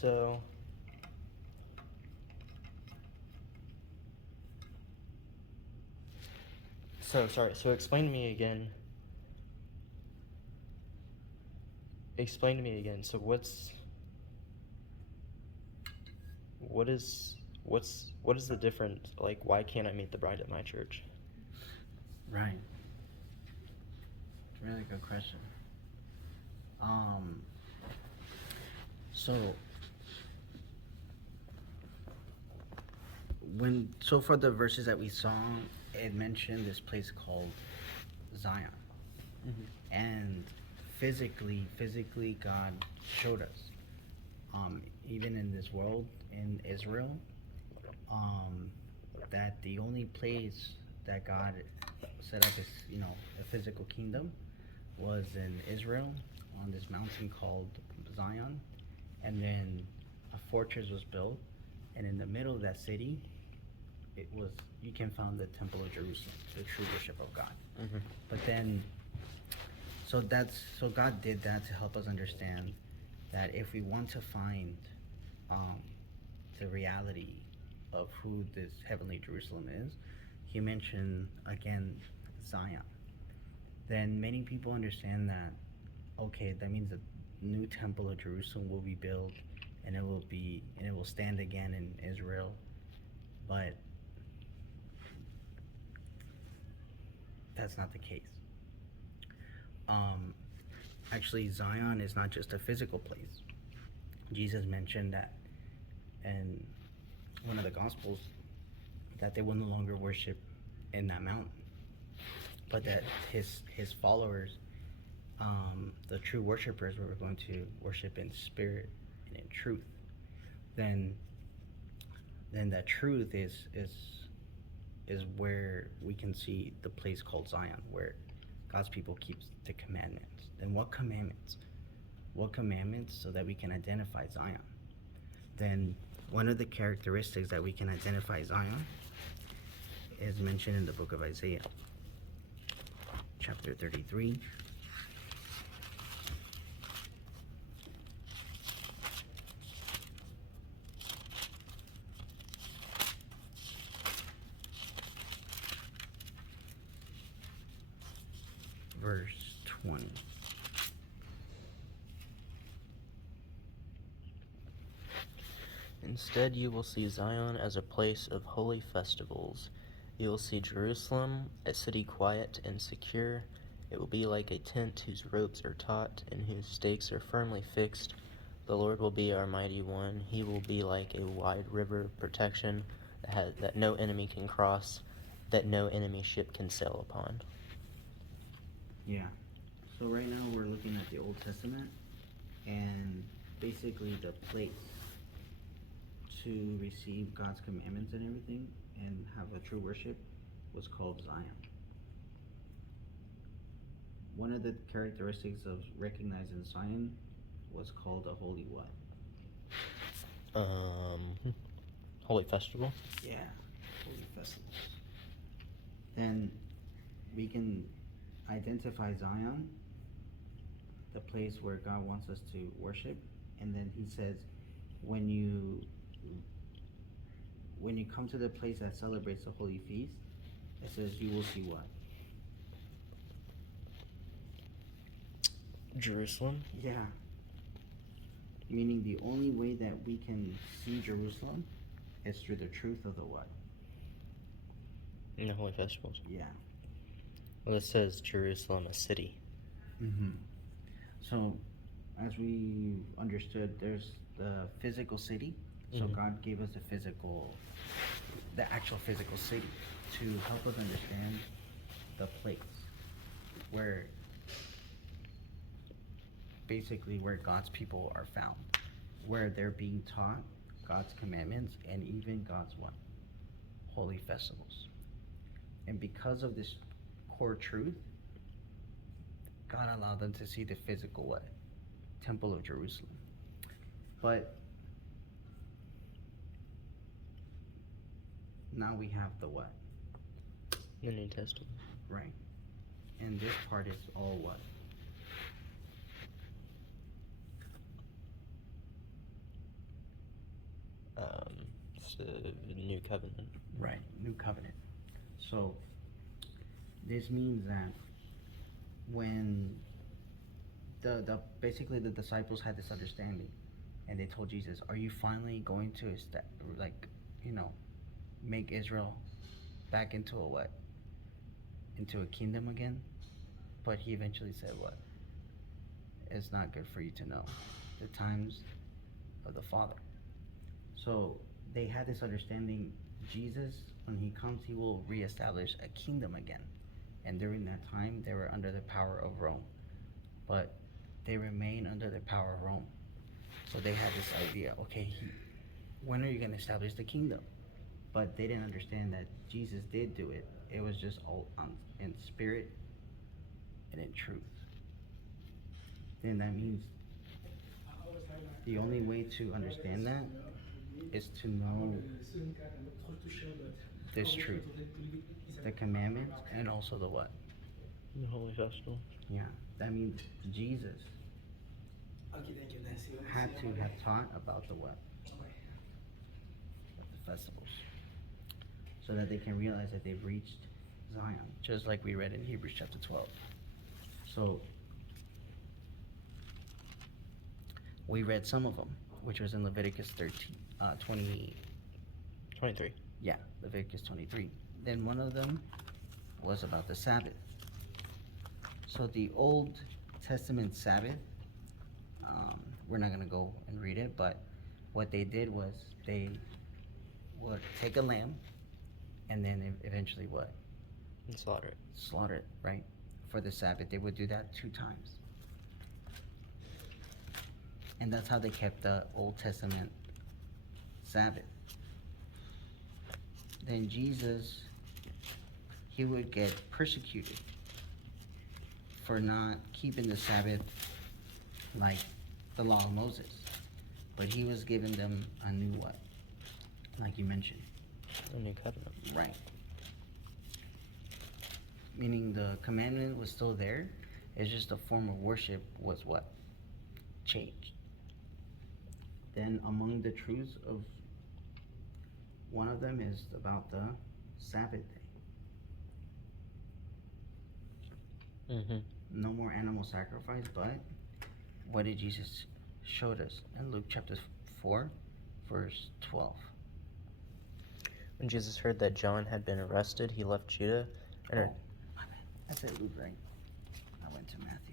So sorry. So explain to me again. So what is the difference? Like, why can't I meet the bride at my church? Right. Really good question. So for the verses that we saw, it mentioned this place called Zion. Mm-hmm. And physically God showed us, even in this world, in Israel, that the only place that God set up a physical kingdom was in Israel, on this mountain called Zion. And then a fortress was built, and in the middle of that city, you can find the Temple of Jerusalem, the true worship of God. Mm-hmm. But then, so God did that to help us understand that if we want to find the reality of who this heavenly Jerusalem is, He mentioned again Zion. Then many people understand that, okay, that means the new Temple of Jerusalem will be built, and it will stand again in Israel. But that's not the case. Actually, Zion is not just a physical place. Jesus mentioned that in one of the Gospels, that they will no longer worship in that mountain, but that his followers, the true worshipers, were going to worship in spirit and in truth. Then that truth is where we can see the place called Zion, where God's people keeps the commandments. Then what commandments? What commandments, so that we can identify Zion? Then one of the characteristics that we can identify Zion is mentioned in the book of Isaiah, chapter 33. Verse 20. Instead, you will see Zion as a place of holy festivals. You will see Jerusalem, a city quiet and secure. It will be like a tent whose ropes are taut and whose stakes are firmly fixed. The Lord will be our mighty one. He will be like a wide river of protection that no enemy can cross, that no enemy ship can sail upon. Yeah. So right now we're looking at the Old Testament, and basically the place to receive God's commandments and everything and have a true worship was called Zion. One of the characteristics of recognizing Zion was called a holy what? Holy festival? Yeah, holy festivals. Then we can identify Zion, the place where God wants us to worship, and then He says, when you come to the place that celebrates the holy feast, it says you will see what? Jerusalem? Yeah. Meaning the only way that we can see Jerusalem is through the truth of the what? In the holy festivals? Yeah. Well, it says Jerusalem, a city. Mm-hmm. So, as we understood, there's the physical city. So God gave us the actual physical city to help us understand the place where God's people are found, where they're being taught God's commandments and even God's what? Holy festivals. And because of this core truth, God allowed them to see the physical what? Temple of Jerusalem. But now we have the what? The New Testament. Right. And this part is all what? It's a new covenant. Right, new covenant. So this means that when basically the disciples had this understanding, and they told Jesus, "Are you finally going to make Israel back into a what? Into a kingdom again?" But he eventually said, "What? It's not good for you to know the times of the Father." So they had this understanding. Jesus, when he comes, he will reestablish a kingdom again. And during that time, they were under the power of Rome. But they remain under the power of Rome. So they had this idea, okay, when are you going to establish the kingdom? But they didn't understand that Jesus did do it. It was just all in spirit and in truth. Then that means the only way to understand that is to know this truth, the commandments, and also the what? The holy festival. Yeah, that means Jesus had to have taught about the what? The festivals. So that they can realize that they've reached Zion, just like we read in Hebrews chapter 12. So we read some of them, which was in Leviticus 23. Yeah, Leviticus 23. Then one of them was about the Sabbath. So the Old Testament Sabbath, we're not going to go and read it, but what they did was they would take a lamb and then eventually what? And slaughter it. Slaughter it, right? For the Sabbath. They would do that 2 times. And that's how they kept the Old Testament Sabbath. Then Jesus, he would get persecuted for not keeping the Sabbath like the law of Moses. But he was giving them a new what? Like you mentioned. A new covenant. Right. Meaning the commandment was still there. It's just the form of worship was what? Changed. Then among the truths of one of them is about the Sabbath day. Mm-hmm. No more animal sacrifice, but what did Jesus show us in Luke chapter 4, verse 12? When Jesus heard that John had been arrested, he left Judah and I said Luke, right? I went to Matthew.